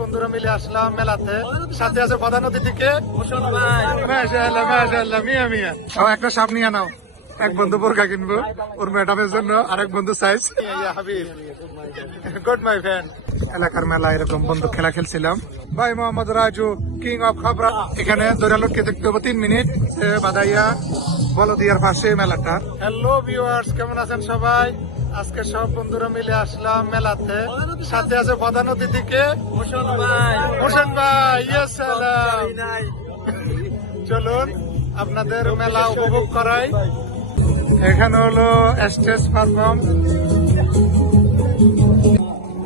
বন্ধুরা মিলে আসলাম মেলাতে। সাথে আছে প্রধান অতিথিকে। মিয়া মিয়া। একটা সাপ নিয়ে নাও। এক বন্ধু বোরকা কিনবো। ওর ম্যাডামের জন্য আরেক বন্ধু সাইজ গুড মাই ফ্রেন্ড এলাকার মেলা এরকম বন্ধু খেলা খেলছিলাম। ভাই মোহাম্মদ রাজু কিং অফ খাবরা। এখানে দৈরালোককে দেখতে হবে তিন মিনিট। বাদাইয়া বলদিয়ার পাশে মেলাটা। হ্যালো ভিউয়ার্স কেমন আছেন সবাই? আজকে সব বন্ধুরা মিলে আসলাম মেলাতে। সাথে আছে প্রধান অতিথিকে হোসেন ভাই। হোসেন ভাই ইয়ে চলুন আপনাদের মেলা উপভোগ করাই। এখানে হলো স্টেজ পারফর্ম।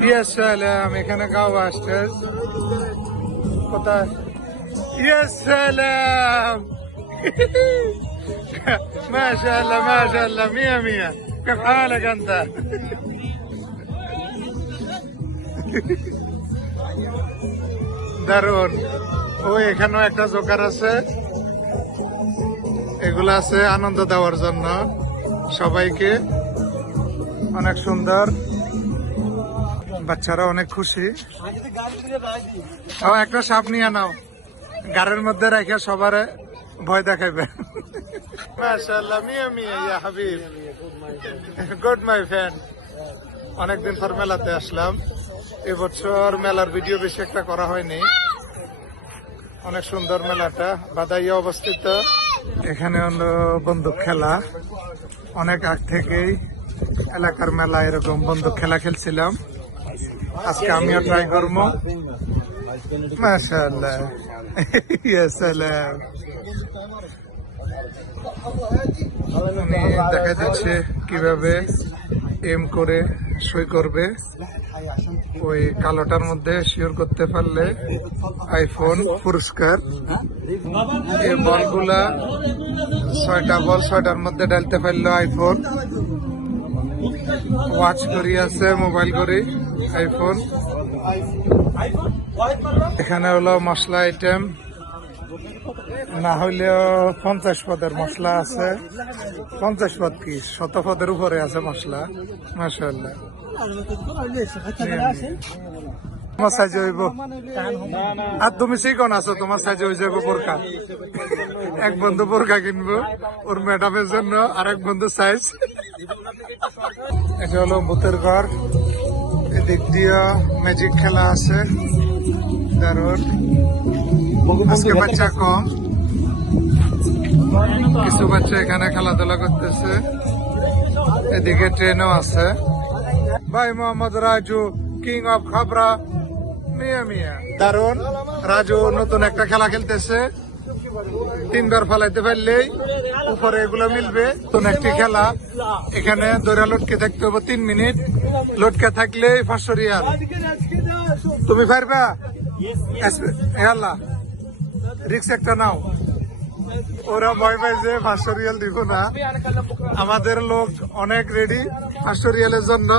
ইয়ে এখানে গাও স্টেজ। কোথায়? ইয়েস আল্লাহ মাসা আল্লাহ মিয়া মিয়া। شاء الله مية مية كيف حالك انت দারুন ও এখানেও একটা জোকার আছে এগুলো আছে আনন্দ দেওয়ার জন্য সবাইকে অনেক সুন্দর বাচ্চারা অনেক খুশি ও একটা সাপ নিয়ে নাও গাড়ির মধ্যে রেখে সবার ভয় দেখাইবে। মাশাআল্লাহ মিয়া মিয়া ইয়া হাবিব। গুড মাই ফ্রেন্ড অনেকদিন পর মেলাতে আসলাম। এবছর মেলার ভিডিও বেশি একটা করা হয়নি। অনেক সুন্দর মেলাটা বাদাইয়া অবস্থিত। এখানে হলো বন্দুক খেলা। অনেক আগ থেকেই এলাকার মেলা এরকম বন্দুক খেলা খেলছিলাম। আজকে আমিও ট্রাই করব। মাশাআল্লাহ। ইয়া সালাম উনি দেখা যাচ্ছে কীভাবে এম করে সই করবে। ওই কালোটার মধ্যে শিওর করতে পারলে আইফোন পুরস্কার। এই বলগুলা ছয়টা বল ছয়টার মধ্যে ডালতে পারল আইফোন ওয়াচ করি আছে মোবাইল করি আইফোন এখানে হলো মশলা আইটেম না হইলেও পঞ্চাশ পদের মশলা আছে। পঞ্চাশ পদ কি? শত পদের উপরে আছে মশলা মাসাল্লাহ আর তুমি আছো, তোমার এক বন্ধু বোরকা কিনবো, ওর জন্য আর এক বন্ধু সাইজ এটা হলো ভূতের ঘর। এদিক দিয়ে ম্যাজিক খেলা আছে। দারুণ আজকে বাচ্চা কম। কিছু বাচ্চা এখানে খেলাধুলা করতেছে। এদিকে ট্রেনও আছে। ভাই মোহাম্মদ রাজু কিং অফ খাবরা মিয়া মিয়া। দারুণ রাজু নতুন একটা খেলা খেলতেছে। তিনবার ফালাইতে পারলেই উপরে এগুলো মিলবে। নতুন একটি খেলা। এখানে দৈরা লটকে থাকতে হবে তিন মিনিট। লটকে থাকলে পাঁচশো রিয়াল। তুমি পারবা? আল্লাহ রিক্স একটা নাও। ওরা ভয় পাই যে পাঁচশো রিয়াল দিব না। আমাদের লোক অনেক রেডি পাঁচশো রিয়ালের জন্য,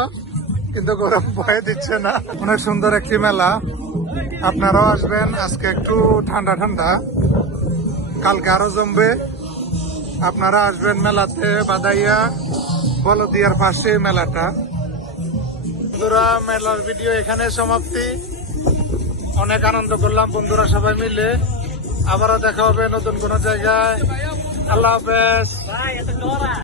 কিন্তু ওরা ভয় দিচ্ছে না। অনেক সুন্দর একটি মেলা। আপনারাও আসবেন, আজকে একটু ঠান্ডা ঠান্ডা। কালকে আরও জমবে। আপনারা আসবেন মেলাতে বাদাইয়া, বলদিয়ার পাশে মেলাটা। বন্ধুরা, মেলার ভিডিও এখানে সমাপ্তি। অনেক আনন্দ করলাম বন্ধুরা সবাই মিলে। আবারও দেখা হবে নতুন কোন জায়গায়। আল্লাহ হাফেজ।